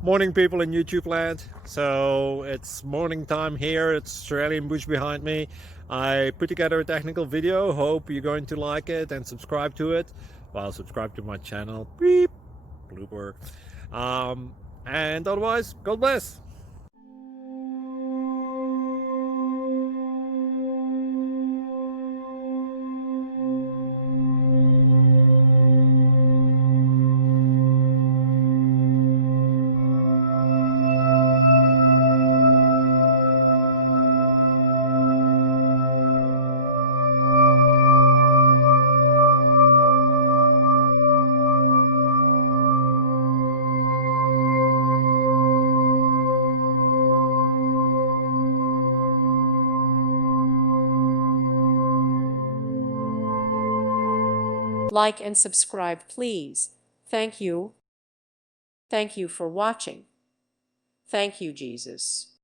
Morning, people in YouTube land. So it's morning time here. It's Australian bush behind me. I put together a technical video. Hope you're going to like it and subscribe to it. Well, subscribe to my channel. Beep. Blooper. And otherwise, God bless. Like and subscribe, please. Thank you. Thank you for watching. Thank you, Jesus.